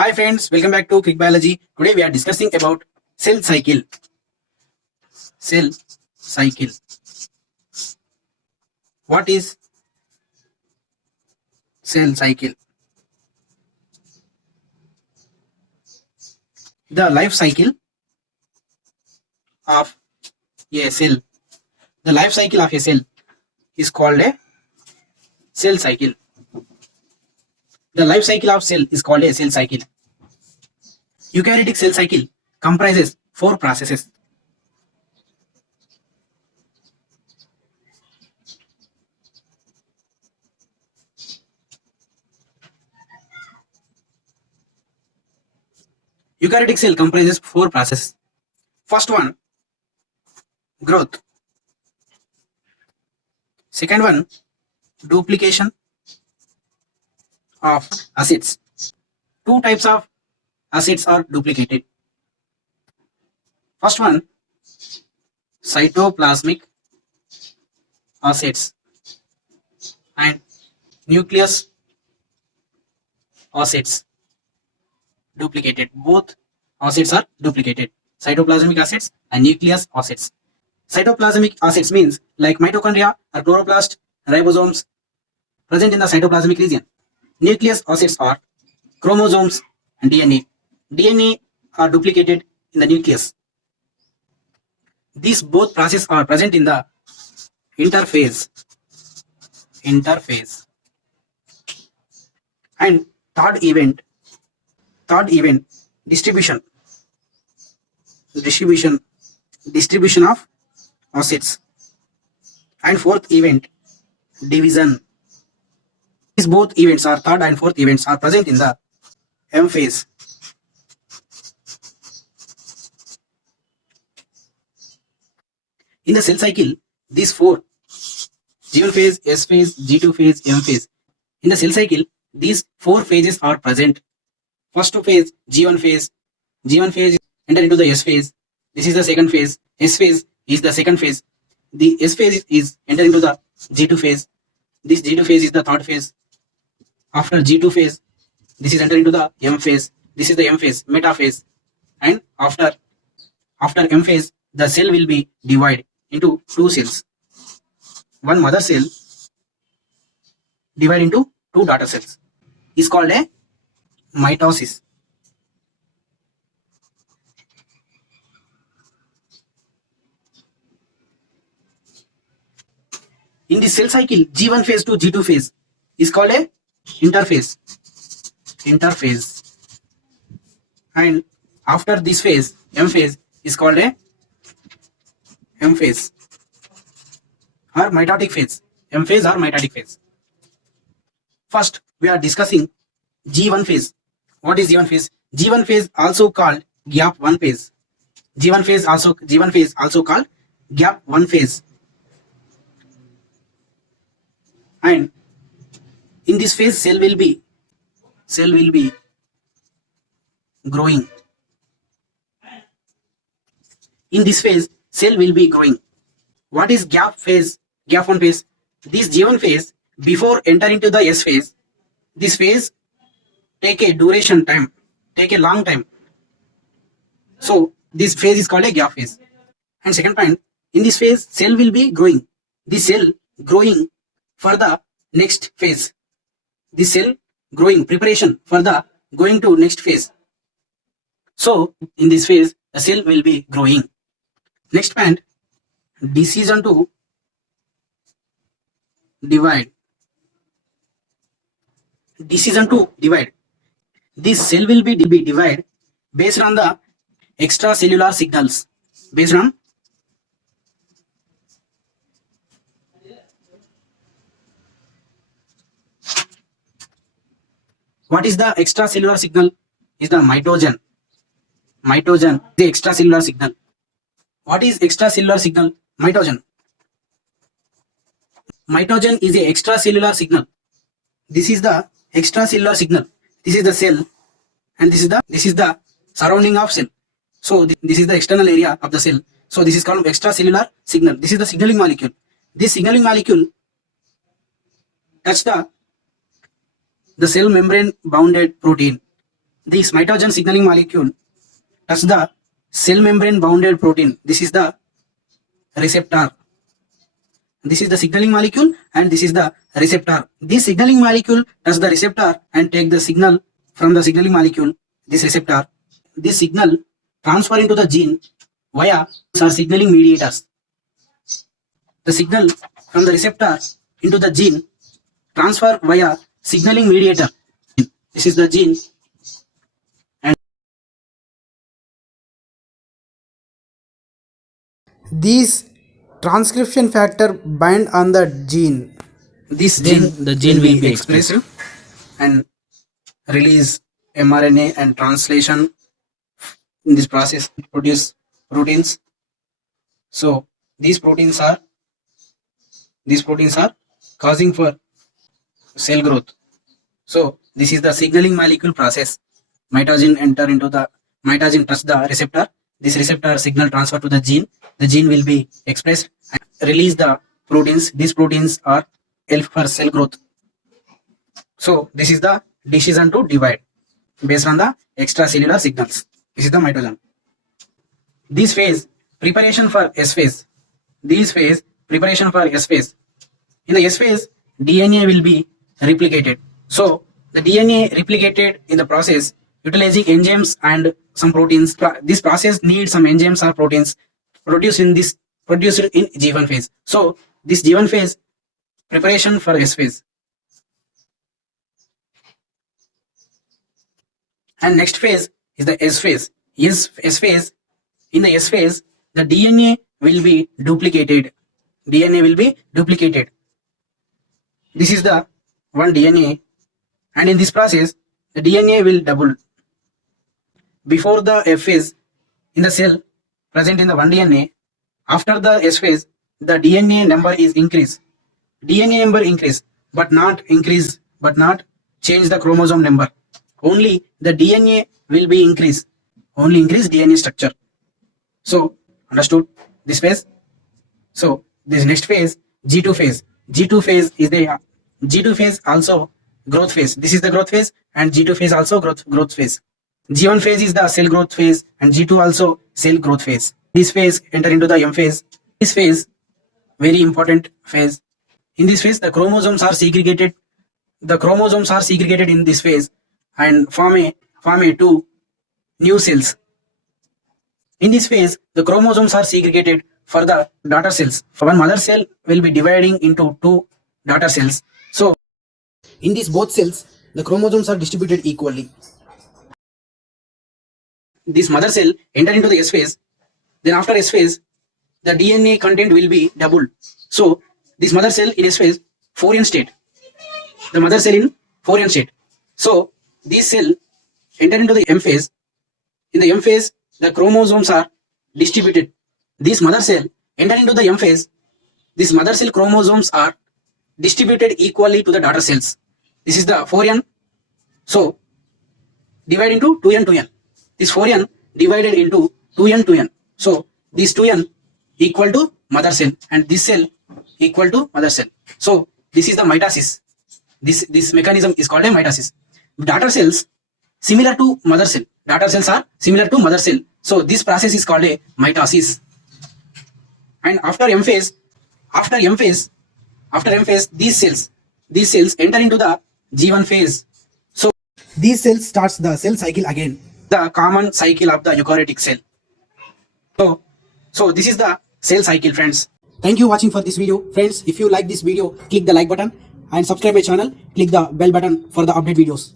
Hi friends, welcome back to Quick Biology. Today we are discussing about cell cycle. Cell cycle. What is cell cycle? The life cycle of a cell. The life cycle of a cell is called a cell cycle. The life cycle of cell is called a cell cycle. Eukaryotic cell cycle comprises 4 processes. Eukaryotic cell comprises 4 processes. First one, growth. Second one, duplication of acids. 2 types of acids are duplicated. First one, cytoplasmic acids and nucleus acids duplicated. Both acids are duplicated. Cytoplasmic acids and nucleus acids. Cytoplasmic acids means like mitochondria or chloroplast, ribosomes present in the cytoplasmic region. Nucleus acids are chromosomes and DNA. DNA are duplicated in the nucleus. These both processes are present in the interphase. And third event, distribution of acids. And fourth event, division. These both events are third and fourth events are present in the M phase. In the cell cycle, these 4, G1 phase, S phase, G2 phase, M phase. In the cell cycle, these 4 phases are present. First phase, G1 phase. G1 phase enter into the S phase. This is the second phase. S phase is the second phase. The S phase is enter into the G2 phase. This G2 phase is the third phase. After G2 phase, this is enter into the M phase. This is the M phase, metaphase. And after M phase, the cell will be divided into 2 cells. One mother cell divided into 2 daughter cells is called a mitosis. In the cell cycle, G1 phase to G2 phase is called a interphase. And after this phase, M phase is called a M phase or mitotic phase. M phase or mitotic phase. First, we are discussing G1 phase. What is G1 phase? G1 phase also called gap 1 phase. G1 phase also called gap 1 phase. And in this phase, cell will be growing. In this phase, cell will be growing. What is gap phase? Gap 1 phase. This G1 phase, before enter into the S phase, this phase take a long time. So this phase is called a gap phase. And second point, in this phase, cell will be growing. This cell growing for the next phase. This cell growing preparation for the going to next phase. So in this phase, the cell will be growing. Next point, decision to divide. This cell will be divided based on the extracellular signals. Based on what is the extracellular signal? Is the mitogen. The extracellular signal. What is extracellular signal? Mitogen. Mitogen is a extracellular signal. This is the extracellular signal. This is the cell, and this is the surrounding of cell. So this is the external area of the cell. So this is called extracellular signal. This is the signaling molecule. This signaling molecule touch the cell membrane bounded protein. This mitogen signaling molecule touch the cell membrane bounded protein. This is the receptor. This is the signaling molecule and this is the receptor. This signaling molecule touch the receptor and take the signal from the signaling molecule, this receptor. This signal transfer into the gene via signaling mediators. The signal from the receptor into the gene transfer via signaling mediator. This is the gene and these transcription factor bind on the gene. this Then gene the gene will be expressed and release mRNA and translation. In this process produce proteins. So these proteins are causing for cell growth. So this is the signaling molecule process. Mitogen touch the receptor. This receptor signal transfer to the gene. The gene will be expressed and release the proteins. These proteins are help for cell growth. So this is the decision to divide based on the extracellular signals. This is the mitogen. This phase preparation for S phase. This phase preparation for S phase. In the S phase, DNA will be replicated. So the DNA replicated in the process utilizing enzymes and some proteins. This process needs some enzymes or proteins produced in G1 phase. So this G1 phase preparation for S phase. And next phase is the S phase. S phase. In the S phase, the DNA will be duplicated. DNA will be duplicated. This is the one DNA, and in this process, the DNA will double. Before the F phase, in the cell present in the one DNA, after the S phase, the DNA number is increased. DNA number increase, but not change the chromosome number. Only the DNA will be increased. Only increase DNA structure. So understood this phase. So this next phase, G2 phase. G2 phase is the G2 phase also growth phase. This is the growth phase, and G2 phase also growth phase. G1 phase is the cell growth phase, and G2 also cell growth phase. This phase enter into the M phase. This phase very important phase. In this phase, the chromosomes are segregated. The chromosomes are segregated in this phase and form a two new cells. In this phase, the chromosomes are segregated for the daughter cells. For one mother cell will be dividing into two daughter cells. So, in these both cells, the chromosomes are distributed equally. This mother cell enter into the S phase. Then after S phase, the DNA content will be doubled. So, this mother cell in S phase, 4n state. The mother cell in 4n state. So, this cell enter into the M phase. In the M phase, the chromosomes are distributed. This mother cell enter into the M phase. This mother cell chromosomes are distributed equally to the daughter cells. This is the 4n. So divide into 2n 2n. This 4n divided into 2n 2n. So this 2n equal to mother cell and this cell equal to mother cell. So this is the mitosis. This mechanism is called a mitosis. Daughter cells similar to mother cell. Daughter cells are similar to mother cell. So this process is called a mitosis. And after M phase, these cells enter into the G1 phase. So these cells starts the cell cycle again, the common cycle of the eukaryotic cell. So this is the cell cycle, friends. Thank you for watching for this video, friends. If you like this video, click the like button and subscribe my channel. Click the bell button for the update videos.